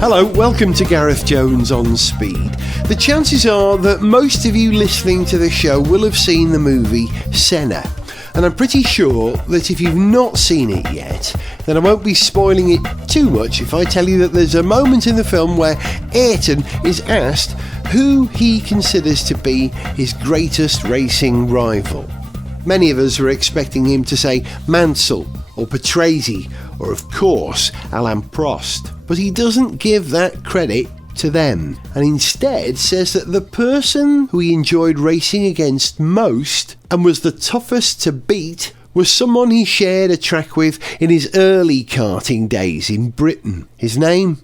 Hello, welcome to Gareth Jones on Speed. The chances are that most of you listening to the show will have seen the movie Senna. And I'm pretty sure that if you've not seen it yet, then I won't be spoiling it too much if I tell you that there's a moment in the film where Ayrton is asked who he considers to be his greatest racing rival. Many of us were expecting him to say Mansell or Patrese or, of course, Alain Prost. But he doesn't give that credit to them, and instead says that the person who he enjoyed racing against most and was the toughest to beat was someone he shared a track with in his early karting days in Britain. His name?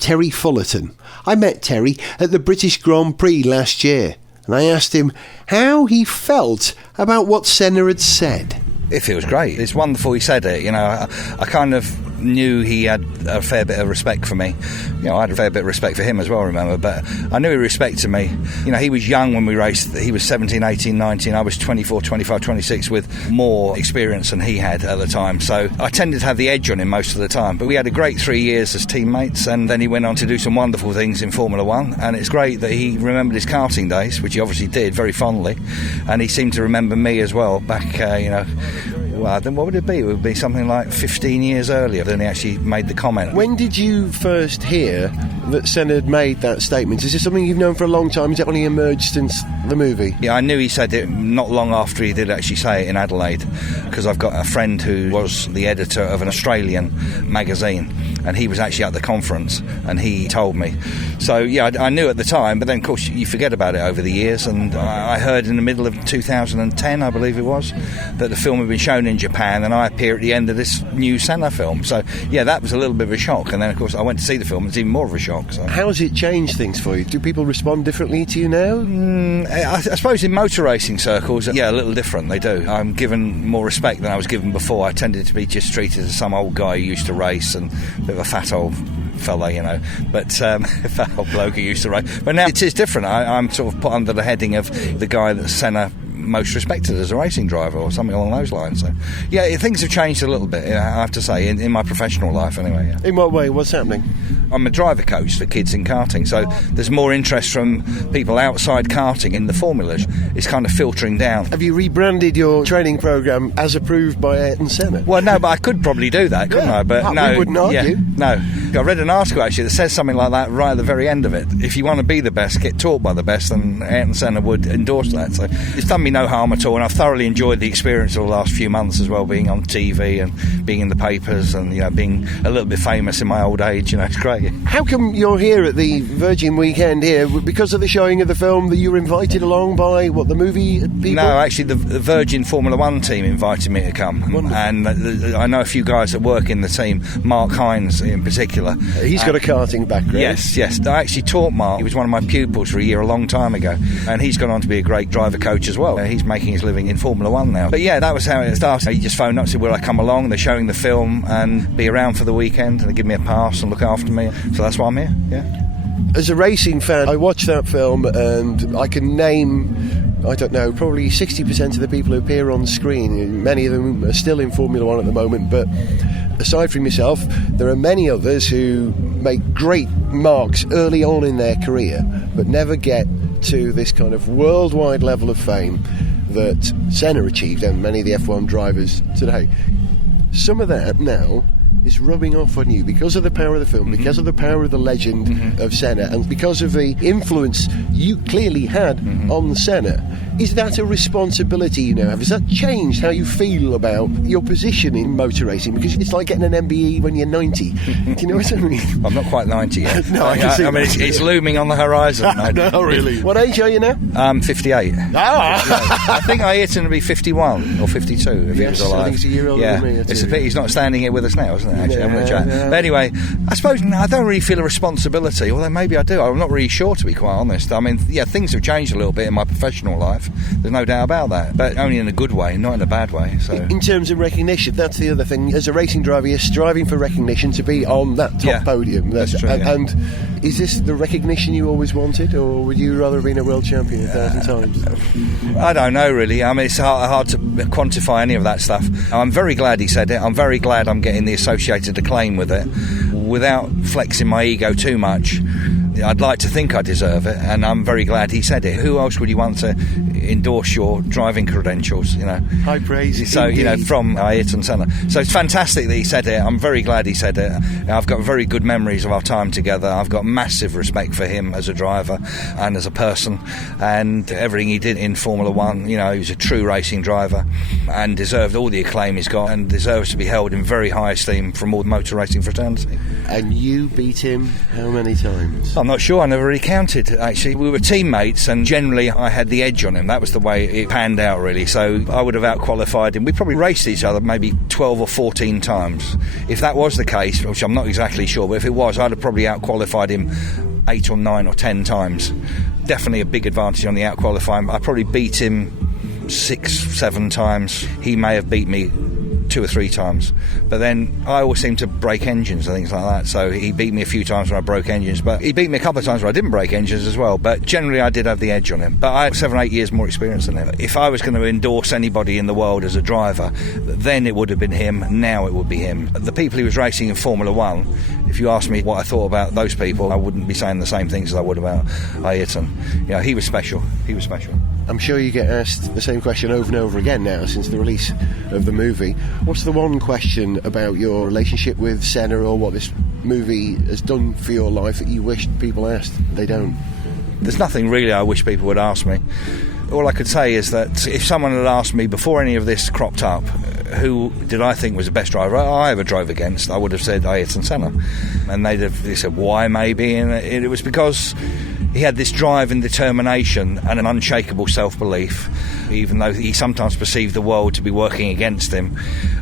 Terry Fullerton. I met Terry at the British Grand Prix last year, and I asked him how he felt about what Senna had said. It feels great. It's wonderful he said it. I kind of knew he had a fair bit of respect for me. I had a fair bit of respect for him as well, remember, but I knew he respected me. He was young when we raced. He was 17, 18, 19. I was 24, 25, 26 with more experience than he had at the time. So I tended to have the edge on him most of the time. But we had a great 3 years as teammates, and then he went on to do some wonderful things in Formula One. And it's great that he remembered his karting days, which he obviously did very fondly. And he seemed to remember me as well back, well, then what would it be? It would be something like 15 years earlier than he actually made the comment. When did you first hear that Senna had made that statement? Is this something you've known for a long time? Has it only emerged since the movie? Yeah, I knew he said it not long after he did actually say it in Adelaide, because I've got a friend who was the editor of an Australian magazine, and he was actually at the conference, and he told me. So, yeah, I knew at the time, but then, of course, you forget about it over the years, and I heard in the middle of 2010, I believe it was, that the film had been shown in Japan, and I appear at the end of this new Senna film. So, yeah, that was a little bit of a shock, and then, of course, I went to see the film, and it's even more of a shock. So. How has it changed things for you? Do people respond differently to you now? I suppose in motor racing circles, yeah, a little different, they do. I'm given more respect than I was given before. I tended to be just treated as some old guy who used to race, and a bit of a fat old fella, but fat old bloke who used to race. But now it is different. I'm sort of put under the heading of the guy that Senna most respected as a racing driver, or something along those lines. So, yeah, things have changed a little bit, I have to say, in my professional life anyway. Yeah. In what way? What's happening? I'm a driver coach for kids in karting, so there's more interest from people outside karting in the formulas. It's kind of filtering down. Have you rebranded your training programme as approved by Ayrton Senna? Well, no, but I could probably do that, couldn't I? But no, we wouldn't argue. Yeah, no. I read an article actually that says something like that right at the very end of it. If you want to be the best, get taught by the best, then Ayrton Senna would endorse that. So it's done me no harm at all, and I've thoroughly enjoyed the experience of the last few months as well, being on TV and being in the papers and being a little bit famous in my old age. It's great. How come you're here at the Virgin weekend here? Because of the showing of the film that you were invited along by, the movie people? No, actually the Virgin Formula One team invited me to come. Wonderful. And I know a few guys that work in the team, Mark Hines in particular. He's got a karting background. Yes. I actually taught Mark. He was one of my pupils for a year a long time ago, and he's gone on to be a great driver coach as well. He's making his living in Formula One now. But yeah, that was how it started. He just phoned up and said, will I come along? They're showing the film and be around for the weekend, and they give me a pass and look after me. So that's why I'm here, yeah. As a racing fan, I watched that film and I can name, I don't know, probably 60% of the people who appear on screen. Many of them are still in Formula One at the moment, but aside from yourself, there are many others who make great marks early on in their career, but never get to this kind of worldwide level of fame that Senna achieved and many of the F1 drivers today. Some of that now is rubbing off on you because of the power of the film, because of the power of the legend of Senna, and because of the influence you clearly had on Senna. Is that a responsibility you now have? Has that changed how you feel about your position in motor racing? Because it's like getting an MBE when you're 90. Do you know what I mean? I'm not quite 90 yet. No, I mean, it's looming on the horizon. No, really. What age are you now? I'm 58. Ah! I think Ayrton would be 51 or 52 if he was alive. I think he's a year older than me. It's a pity he's not standing here with us now, isn't it? Actually, having a chat. Yeah. But anyway, I suppose I don't really feel a responsibility, although maybe I do. I'm not really sure, to be quite honest. I mean, yeah, things have changed a little bit in my professional life. There's no doubt about that, but only in a good way, not in a bad way. So, in terms of recognition, that's the other thing. As a racing driver, you're striving for recognition to be on that top podium. That's true. And is this the recognition you always wanted, or would you rather have been a world champion 1,000 times? I don't know, really. I mean, it's hard to quantify any of that stuff. I'm very glad he said it. I'm very glad I'm getting the associated acclaim with it. without flexing my ego too much, I'd like to think I deserve it, and I'm very glad he said it. Who else would you want to endorse your driving credentials, you know? High praise. So, indeed. you know, from Ayrton Senna. So it's fantastic that he said it. I'm very glad he said it. I've got very good memories of our time together. I've got massive respect for him as a driver and as a person, and everything he did in Formula One. You know, he was a true racing driver and deserved all the acclaim he's got, and deserves to be held in very high esteem from all the motor racing fraternity. And you beat him how many times? I'm not sure, I never really counted, actually. We were teammates, and generally I had the edge on him. That was the way it panned out, really. So I would have out-qualified him. We probably raced each other maybe 12 or 14 times. If that was the case, which I'm not exactly sure, but if it was, I'd have probably out-qualified him 8 or 9 or 10 times. Definitely a big advantage on the out-qualifying. I probably beat him 6, 7 times. He may have beat me 2 or 3 times, but then I always seem to break engines and things like that, so he beat me a few times when I broke engines, but he beat me a couple of times where I didn't break engines as well. But generally I did have the edge on him, but I had 7 or 8 years more experience than him. If I was going to endorse anybody in the world as a driver, then it would have been him. Now it would be him. The people he was racing in Formula One, if you ask me what I thought about those people, I wouldn't be saying the same things as I would about Ayrton. You know, he was special. I'm sure you get asked the same question over and over again now since the release of the movie. What's the one question about your relationship with Senna, or what this movie has done for your life, that you wish people asked? They don't. There's nothing really I wish people would ask me. All I could say is that if someone had asked me before any of this cropped up, who did I think was the best driver I ever drove against, I would have said Ayrton Senna. And they said, why maybe? And it was because he had this drive and determination and an unshakable self-belief, even though he sometimes perceived the world to be working against him,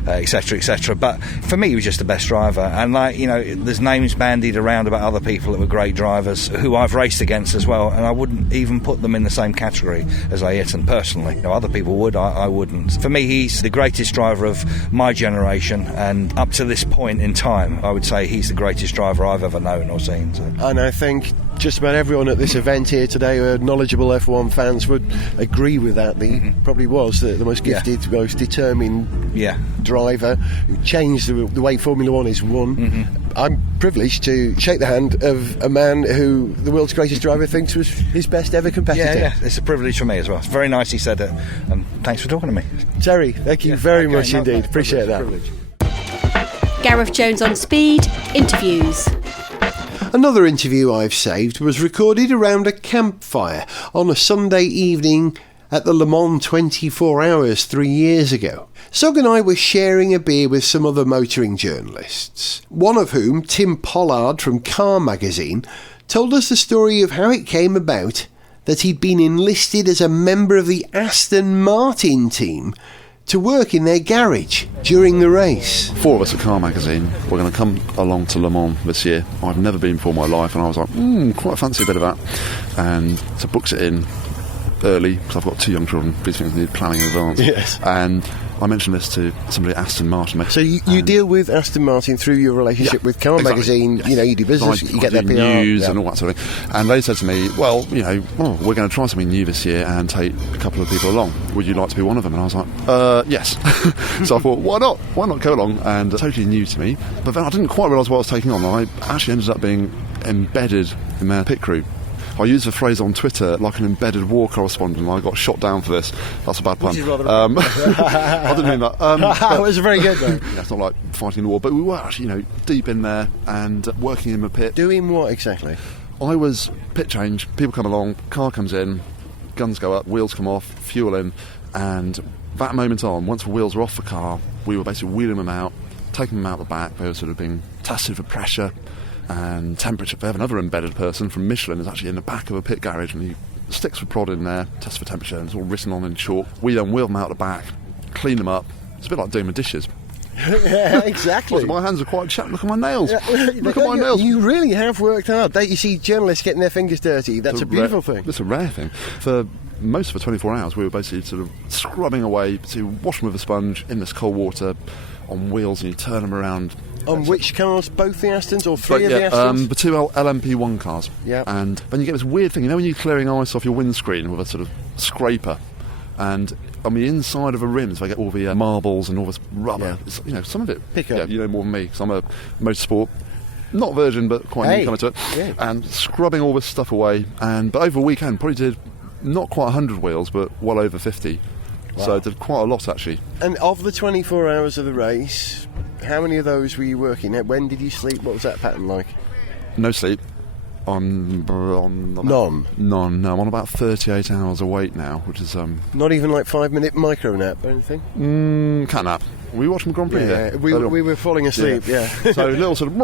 etc., etc. But for me, he was just the best driver. And, like, you know, there's names bandied around about other people that were great drivers who I've raced against as well, and I wouldn't even put them in the same category as Ayrton personally. You know, other people would, I wouldn't. For me, he's the greatest driver of my generation, and up to this point in time, I would say he's the greatest driver I've ever known or seen. So. And I think just about everyone at this event here today who are knowledgeable F1 fans would agree with that. He probably was the most gifted, most determined driver who changed the way Formula One is won. I'm privileged to shake the hand of a man who the world's greatest driver thinks was his best ever competitor. Yeah, it's a privilege for me as well. It's very nice he said it, and thanks for talking to me. Terry, thank you very much indeed. Appreciate that. Gareth Jones on Speed, interviews. Another interview I've saved was recorded around a campfire on a Sunday evening at the Le Mans 24 Hours 3 years ago. Sog and I were sharing a beer with some other motoring journalists, one of whom, Tim Pollard from Car Magazine, told us the story of how it came about that he'd been enlisted as a member of the Aston Martin team to work in their garage during the race. 4 of us at Car Magazine were going to come along to Le Mans this year. I've never been before in my life, and I was like, quite fancy a bit of that. And so books it in early, because I've got 2 young children. These things need planning in advance. Yes. And I mentioned this to somebody at Aston Martin. So you deal with Aston Martin through your relationship with Car Magazine. Yes. You know, you do business, you get their PR. News and all that sort of thing. And they said to me, well, you know, we're going to try something new this year and take a couple of people along. Would you like to be one of them? And I was like, yes. So I thought, why not? Why not go along? And totally new to me. But then I didn't quite realise what I was taking on. I actually ended up being embedded in their pit crew. I used the phrase on Twitter, like an embedded war correspondent. I got shot down for this. That's a bad pun. I didn't mean that. That was very good, though. It's not like fighting the war, but we were actually, you know, deep in there and working in the pit. Doing what exactly? I was pit change. People come along, car comes in, guns go up, wheels come off, fuel in, and that moment on, once the wheels were off the car, we were basically wheeling them out, taking them out the back. They were sort of being tested for pressure and temperature. They have another embedded person from Michelin is actually in the back of a pit garage, and he sticks the prod in there, tests for temperature, and it's all written on in chalk. We then wheel them out the back, clean them up. It's a bit like doing the dishes. Yeah, exactly. My hands are quite chapped. Look at my nails. Look at my nails. You really have worked hard. You see journalists getting their fingers dirty. That's a beautiful thing. It's a rare thing. For most of the 24 hours, we were basically sort of scrubbing away to wash them with a sponge in this cold water on wheels, and you turn them around. On which cars? Both the Astons or three of the Astons? The 2 LMP1 cars. Yeah. And then you get this weird thing, you know, when you're clearing ice off your windscreen with a sort of scraper, and on the inside of the rims they get all the marbles and all this rubber. Yeah. It's, you know, some of it. Pick up. Yeah, you know more than me, because I'm a motorsport not virgin, but quite new Hey, coming to it, yeah. and scrubbing all this stuff away. But over a weekend, probably did not quite 100 wheels, but well over 50. Wow. So I did quite a lot, actually. And of the 24 hours of the race, how many of those were you working at? When did you sleep? What was that pattern like? No sleep. On None? None, no. I'm on about 38 hours awake now, which is... Not even like 5-minute micro nap or anything? cat nap. Were you watching the Grand Prix there? We were falling asleep, yeah. So a little sort of...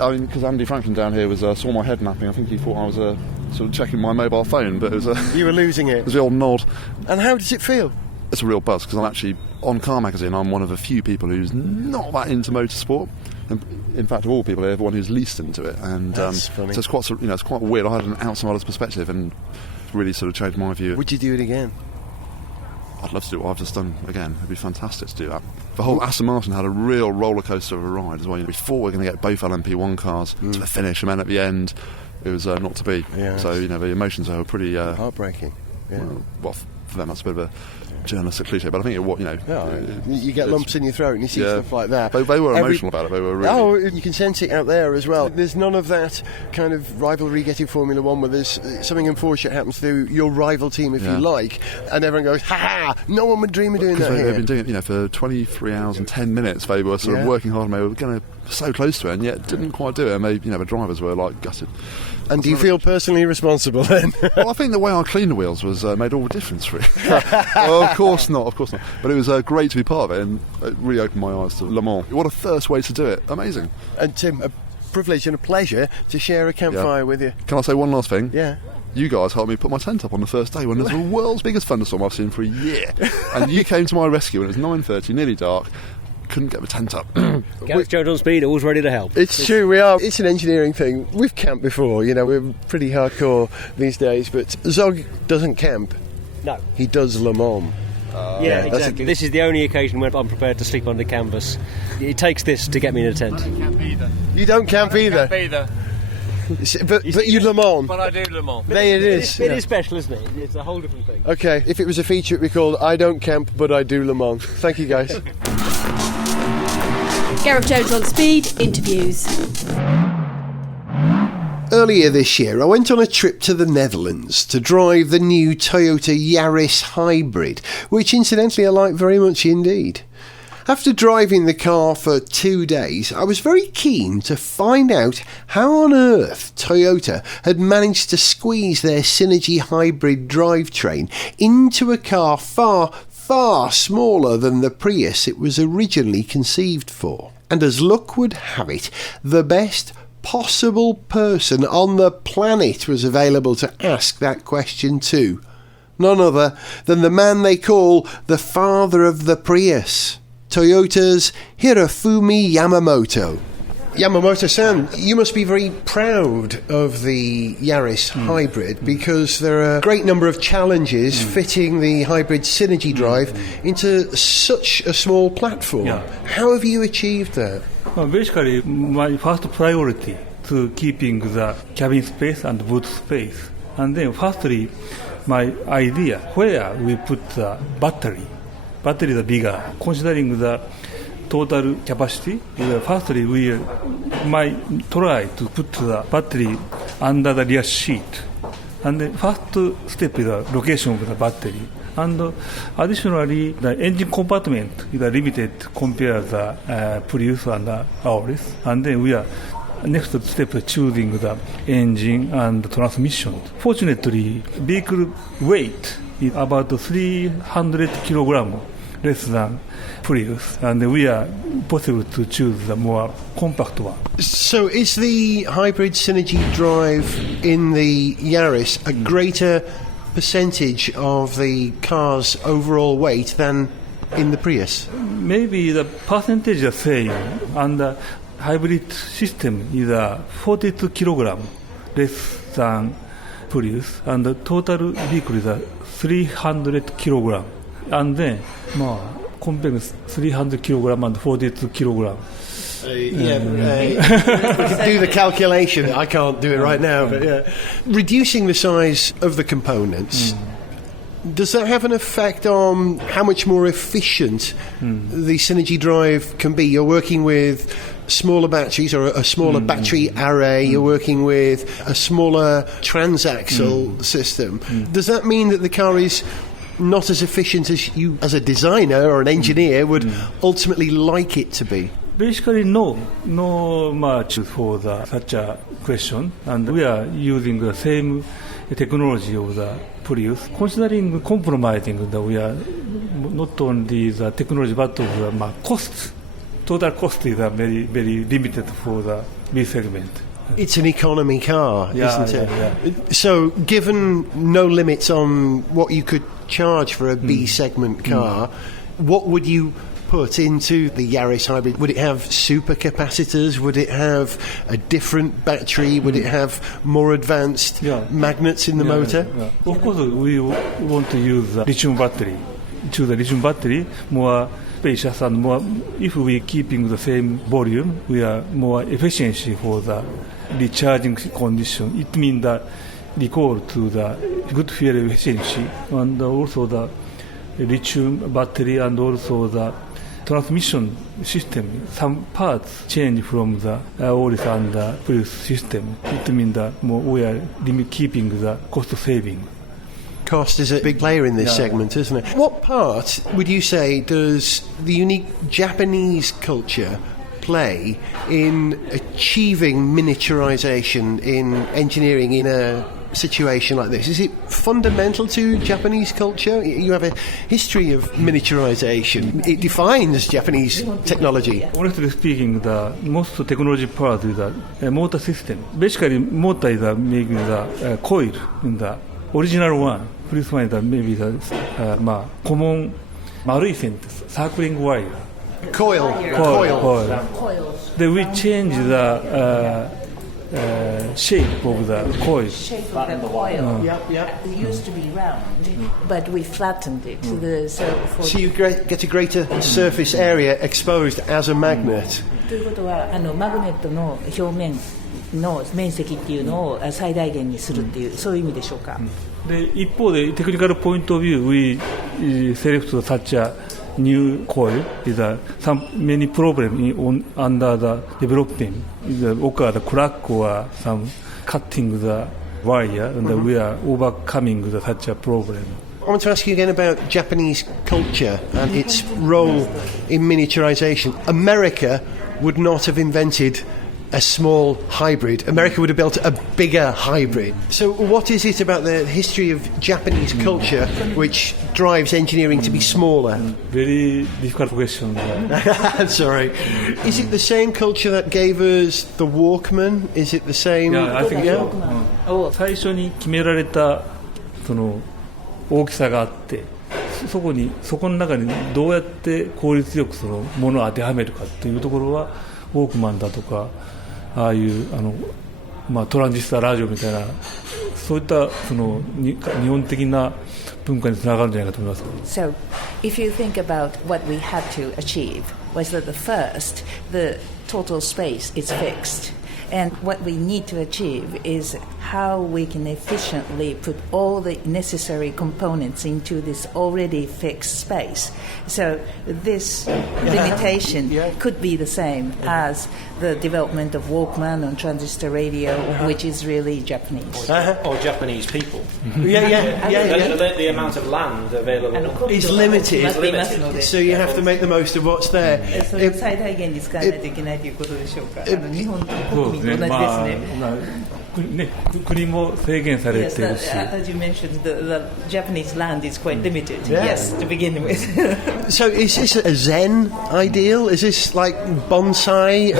I mean, because Andy Franklin down here was saw my head napping. I think he thought I was sort of checking my mobile phone, but it was... You were losing it. It was the old nod. And how does it feel? It's a real buzz, because I'm actually, on Car Magazine, I'm one of a few people who's not that into motorsport. In fact, of all people, everyone who's least into it. And That's funny. so it's quite weird. I had an outsider's perspective and really sort of changed my view. Would you do it again? I'd love to do what I've just done again. It'd be fantastic to do that. The whole Aston Martin had a real roller coaster of a ride as well. Before we're going to get both LMP1 cars to the finish, and then at the end, it was not to be. Yeah, so the emotions are pretty heartbreaking. Yeah. Well, for them that's a bit of a journalistic cliche, but I think you get lumps in your throat and you see stuff like that. They were emotional about it. They were really... Oh, you can sense it out there as well. There's none of that kind of rivalry getting Formula One where there's something unfortunate happens to your rival team, if you like, and everyone goes, ha! No one would dream of doing that. They've been doing it, for 23 hours and 10 minutes. They were sort of working hard, and they were going so close to it, and yet didn't quite do it. And the drivers were like gutted. And do you feel personally responsible then? Well, I think the way I cleaned the wheels was made all the difference, really. Well, of course not. But it was great to be part of it, and it really opened my eyes to Le Mans. What a first way to do it. Amazing. And Tim, a privilege and a pleasure to share a campfire with you. Can I say one last thing? Yeah. You guys helped me put my tent up on the first day when there's the world's biggest thunderstorm I've seen for a year. And you came to my rescue when it was 9:30, nearly dark. Couldn't get the tent up. Gareth Jones on speed, always ready to help. It's true, we are. It's an engineering thing. We've camped before, we're pretty hardcore these days, but Zog doesn't camp. No. He does Le Mans. Yeah, exactly. This is the only occasion when I'm prepared to sleep under canvas. It takes this to get me in a tent. I don't camp either. You don't camp either? But you Le Mans. But I do Le Mans. There it is. It is special, isn't it? It's a whole different thing. Okay, if it was a feature, it'd be called I Don't Camp, But I Do Le Mans. Thank you, guys. Gareth Jones on Speed interviews. Earlier this year, I went on a trip to the Netherlands to drive the new Toyota Yaris Hybrid, which incidentally I like very much indeed. After driving the car for 2 days, I was very keen to find out how on earth Toyota had managed to squeeze their Synergy Hybrid drivetrain into a car far smaller than the Prius it was originally conceived for. And as luck would have it, the best possible person on the planet was available to ask that question to. None other than the man they call the father of the Prius, Toyota's Hirofumi Yamamoto. Yamamoto-san, you must be very proud of the Yaris Hybrid because there are a great number of challenges fitting the hybrid Synergy drive into such a small platform. Yeah. How have you achieved that? Well, basically, my first priority to keeping the cabin space and boot space. And then firstly, my idea where we put the battery. Battery is bigger. Considering the total capacity, firstly we might try to put the battery under the rear seat. And the first step is the location of the battery. And additionally, the engine compartment is limited compared to the Prius and ours. And then we are next step choosing the engine and transmission. Fortunately, vehicle weight is about 300 kilograms less than Prius, and we are possible to choose the more compact one. So is the hybrid Synergy drive in the Yaris a greater percentage of the car's overall weight than in the Prius? Maybe the percentage is the same, and the hybrid system is 42 kilograms less than Prius, and the total vehicle is 300 kilograms. And then, comparing 300 kilograms and 42 kilograms. We can do the calculation. I can't do it right now, but reducing the size of the components. Does that have an effect on how much more efficient the Synergy drive can be? You're working with smaller batteries or a smaller battery array, you're working with a smaller transaxle system. Does that mean that the car is not as efficient as you, as a designer or an engineer, would ultimately like it to be? Basically, no much for such a question, and we are using the same technology of the Prius. Considering compromising that we are not only the technology but of the cost. Total cost is very, very limited for the B segment. It's an economy car, isn't it? Yeah. So, given no limits on what you could charge for a B segment car, what would you put into the Yaris hybrid? Would it have supercapacitors? Would it have a different battery? Would it have more advanced magnets in the motor? Yeah. Of course, we want to use the lithium battery. Choose the lithium battery, more spacious and more. If we keeping the same volume, we are more efficiency for the recharging condition. It means that recall to the good fuel efficiency and also the lithium battery and also the transmission system. Some parts change from the Auris and the Prius system. It means that we are keeping the cost saving. Cost is a big player in this segment, isn't it? What part, would you say, does the unique Japanese culture play in achieving miniaturization in engineering in a situation like this? Is it fundamental to Japanese culture? You have a history of miniaturization. It defines Japanese technology. Honestly speaking, the most technology part is the motor system. Basically, motor is making the coil in the original one. Please find that maybe the common 丸い線 circling wire. Coil. Then we change the shape of the coil. Shape of the coil. It used to be round, but we flattened it. So you get a greater surface area exposed as a magnet. ということはマグネットの表面の面積っていうのを最大限にするっていう、そういう意味でしょうか。で一方でテクニカルポイントビュー we select such a new coil is some many problem under the developing the occur the crack or some cutting the wire and we are overcoming such a problem. I want to ask you again about Japanese culture and its role in miniaturization. America would not have invented a small hybrid. America would have built a bigger hybrid. So what is it about the history of Japanese culture which drives engineering to be smaller? Very difficult question. Sorry. Is it the same culture that gave us the Walkman? Is it the same? Yeah, I think so. 最初に決められたその大きさがあって、そこの中にどうやって効率よくそのものを当てはめるかっていうところはウォークマンだとかああいうトランジスタラジオみたいなそういったその日本的な文化につながるんじゃないかと思います。So, if you think about what we had to achieve, was that the first, the total space is fixed. And what we need to achieve is how we can efficiently put all the necessary components into this already fixed space. So this limitation could be the same as the development of Walkman and transistor radio, which is really Japanese. Or Japanese people. The amount of land available is limited. So you have to make the most of what's there. 最大限に使わないといけないということでしょうか。日本国民と同じですね。国も制限されているし。Yes, as you mentioned, the Japanese land is quite limited. Yes, to begin with. So is this a Zen ideal? Is this like bonsai?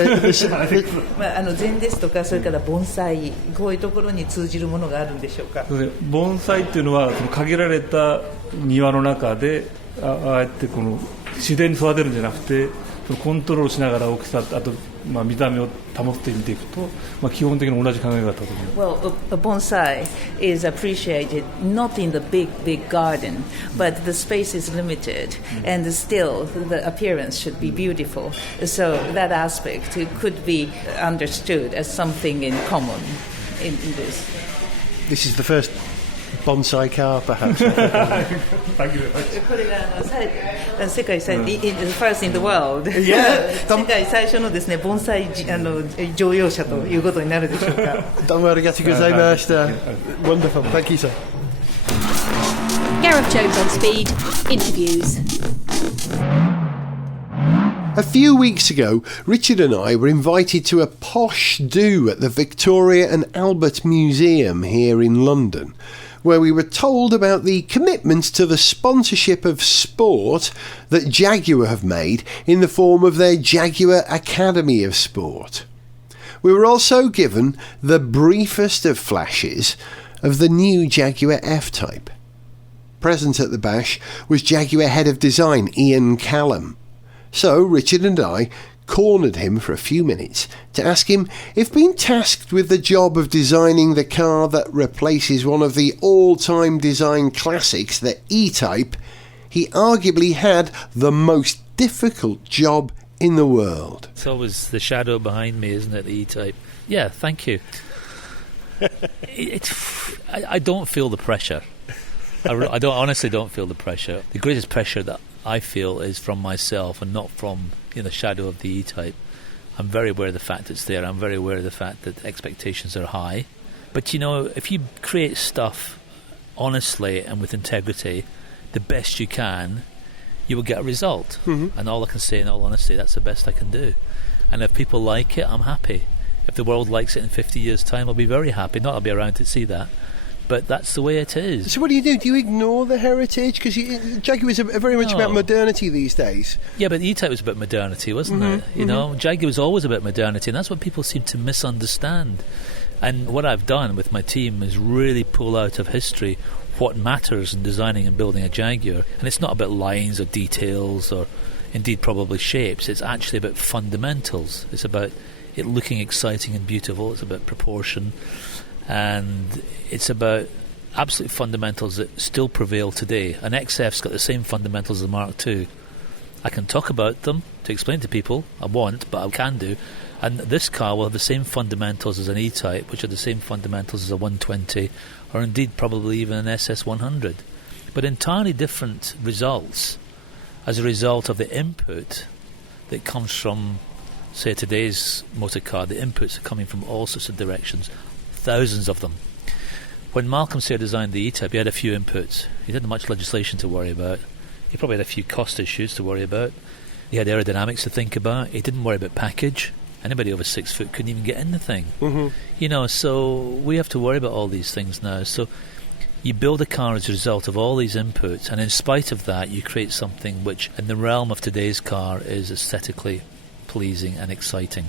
禅ですとかそれから盆栽こういうところに通じるものがあるんでしょうか。盆栽っていうのはその限られた庭の中でああやってこの自然に育てるんじゃなくてコントロールしながら大きさあと見た目を保って見ていくと基本的に同じ考え方だと思います。Well, a bonsai is appreciated not in the big garden, but the space is limited, and still the appearance should be beautiful. So that aspect could be understood as something in common in this. This is the first bonsai car, perhaps. Thank you very much. これが世界最first in the world. 世界最初のですね、盆栽乗用車ということになるでしょうか。どうもありがとうございました。Wonderful. Thank you, sir. Gareth Jones on Speed interviews. A few weeks ago, Richard and I were invited to a posh do at the Victoria and Albert Museum here in London, where we were told about the commitment to the sponsorship of sport that Jaguar have made in the form of their Jaguar Academy of Sport. We were also given the briefest of flashes of the new Jaguar F-Type. Present at the bash was Jaguar Head of Design Ian Callum. So Richard and I cornered him for a few minutes to ask him if being tasked with the job of designing the car that replaces one of the all-time design classics, the E-Type, he arguably had the most difficult job in the world. It's always the shadow behind me, isn't it, the E-Type? Yeah, thank you. I don't feel the pressure. I honestly don't feel the pressure. The greatest pressure that I feel is from myself and not from the shadow of the E-Type. I'm very aware of the fact it's there. I'm very aware of the fact that expectations are high. But if you create stuff honestly and with integrity, the best you can, you will get a result. Mm-hmm. And all I can say in all honesty, that's the best I can do. And if people like it, I'm happy. If the world likes it in 50 years' time, I'll be very happy. Not I'll be around to see that. But that's the way it is. So what do? Do you ignore the heritage? Because Jaguar is very much about modernity these days. Yeah, but the E-Type was about modernity, wasn't it? Jaguar was always about modernity, and that's what people seem to misunderstand. And what I've done with my team is really pull out of history what matters in designing and building a Jaguar. And it's not about lines or details or indeed probably shapes. It's actually about fundamentals. It's about it looking exciting and beautiful. It's about proportion. And it's about absolute fundamentals that still prevail today. An XF's got the same fundamentals as the Mark II. I can talk about them to explain to people. I won't, but I can do. And this car will have the same fundamentals as an E-Type, which are the same fundamentals as a 120, or indeed probably even an SS100. But entirely different results as a result of the input that comes from, say, today's motor car. The inputs are coming from all sorts of directions. Thousands of them. When Malcolm Sayre designed the E-Type, he had a few inputs. He didn't have much legislation to worry about. He probably had a few cost issues to worry about. He had aerodynamics to think about. He didn't worry about package. Anybody over 6 foot couldn't even get in the thing. Mm-hmm. So we have to worry about all these things now. So you build a car as a result of all these inputs, and in spite of that, you create something which, in the realm of today's car, is aesthetically pleasing and exciting.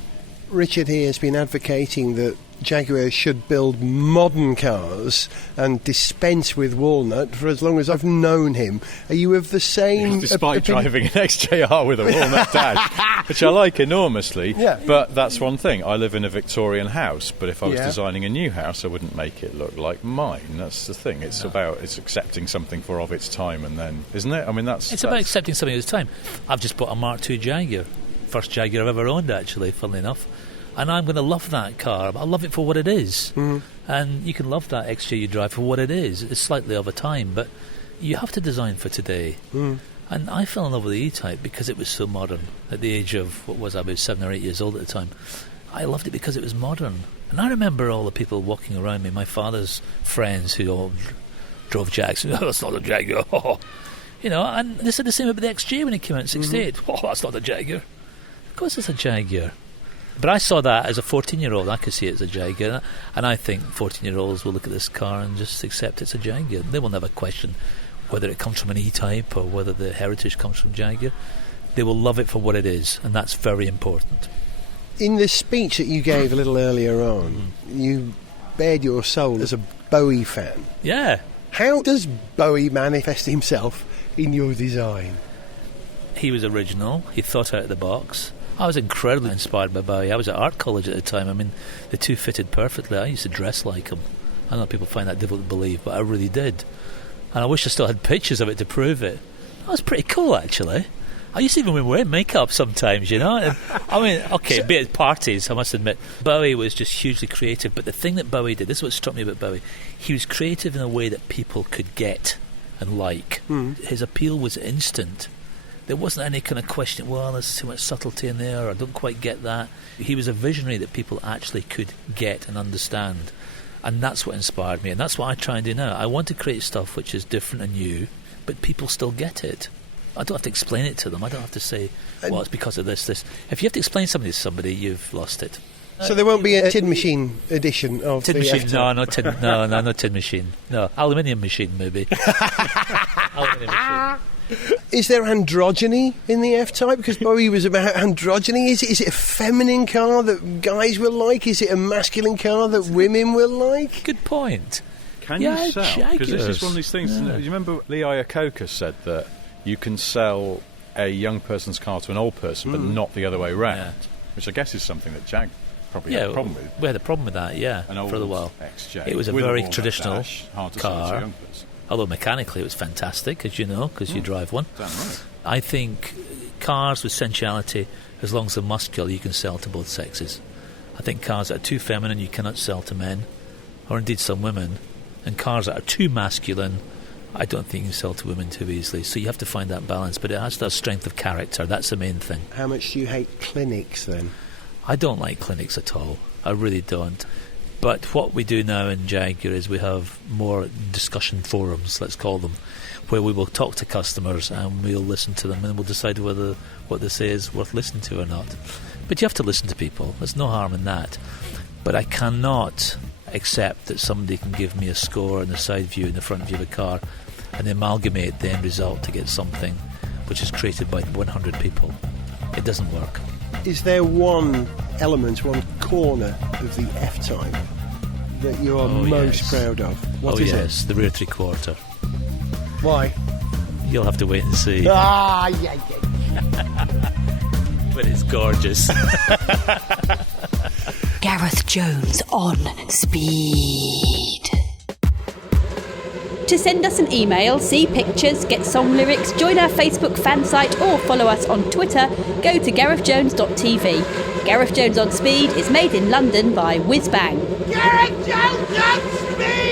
Richard here has been advocating that Jaguar should build modern cars and dispense with walnut for as long as I've known him. Are you of the same Despite driving an XJR with a walnut dash, which I like enormously, but that's one thing. I live in a Victorian house, but if I was designing a new house, I wouldn't make it look like mine. That's the thing. It's about accepting something of its time, and then, isn't it? I mean, it's about accepting something of its time. I've just bought a Mark II Jaguar. First Jaguar I've ever owned, actually, funnily enough. And I'm going to love that car. I love it for what it is. Mm. And you can love that XJ you drive for what it is. It's slightly of a time, but you have to design for today. Mm. And I fell in love with the E-Type because it was so modern. At the age of, about 7 or 8 years old at the time. I loved it because it was modern. And I remember all the people walking around me, my father's friends who all drove Jags. Oh, that's not a Jaguar. And they said the same about the XJ when it came out in 68. Mm-hmm. Oh, that's not a Jaguar. Of course it's a Jaguar. But I saw that as a 14-year-old. I could see it as a Jaguar. And I think 14-year-olds will look at this car and just accept it's a Jaguar. They will never question whether it comes from an E-Type or whether the heritage comes from Jaguar. They will love it for what it is, and that's very important. In the speech that you gave a little earlier on, you bared your soul as a Bowie fan. Yeah. How does Bowie manifest himself in your design? He was original. He thought out of the box. I was incredibly inspired by Bowie. I was at art college at the time. I mean, the two fitted perfectly. I used to dress like him. I know people find that difficult to believe, but I really did. And I wish I still had pictures of it to prove it. That was pretty cool, actually. I used to even wear makeup sometimes, you know. And, I mean, okay, be at parties, I must admit. Bowie was just hugely creative, but the thing that Bowie did, this is what struck me about Bowie, he was creative in a way that people could get and like. His appeal was instant. There wasn't any kind of question, well, there's too much subtlety in there, or I don't quite get that. He was a visionary that people actually could get and understand. And that's what inspired me, and that's what I try and do now. I want to create stuff which is different and new, but people still get it. I don't have to explain it to them. I don't have to say, well, it's because of this. If you have to explain something to somebody, you've lost it. So there won't be a tin machine edition of tin the machine? F-Type? No, not tin machine. No, aluminium machine maybe. Aluminium machine. Is there androgyny in the F-Type? Because Bowie was about androgyny. Is it a feminine car that guys will like? Is it a masculine car that women will like? Good point. Can you sell? Because this is one of these things. Yeah. You remember Lee Iacocca said that you can sell a young person's car to an old person, but not the other way around, which I guess is something that Jag probably had a problem with. We had a problem with that, for a while. XJ. It was a very traditional hard to car. sell to a young person. Although mechanically it was fantastic, as you know, because you drive one. Damn right. I think cars with sensuality, as long as they're muscular, you can sell to both sexes. I think cars that are too feminine, you cannot sell to men, or indeed some women. And cars that are too masculine, I don't think you can sell to women too easily. So you have to find that balance, but it has to have strength of character. That's the main thing. How much do you hate clinics then? I don't like clinics at all. I really don't. But what we do now in Jaguar is we have more discussion forums, let's call them, where we will talk to customers and we'll listen to them and we'll decide whether what they say is worth listening to or not. But you have to listen to people. There's no harm in that. But I cannot accept that somebody can give me a score in the side view and the front view of a car and amalgamate the end result to get something which is created by 100 people. It doesn't work. Is there one element, one corner of the F-Type that you are most proud of? What is it? The rear three-quarter. Why? You'll have to wait and see. Yeah. But it's gorgeous. Gareth Jones on Speed. To send us an email, see pictures, get song lyrics, join our Facebook fan site or follow us on Twitter, go to garethjones.tv. Gareth Jones on Speed is made in London by Whiz Bang. Gareth Jones on Speed!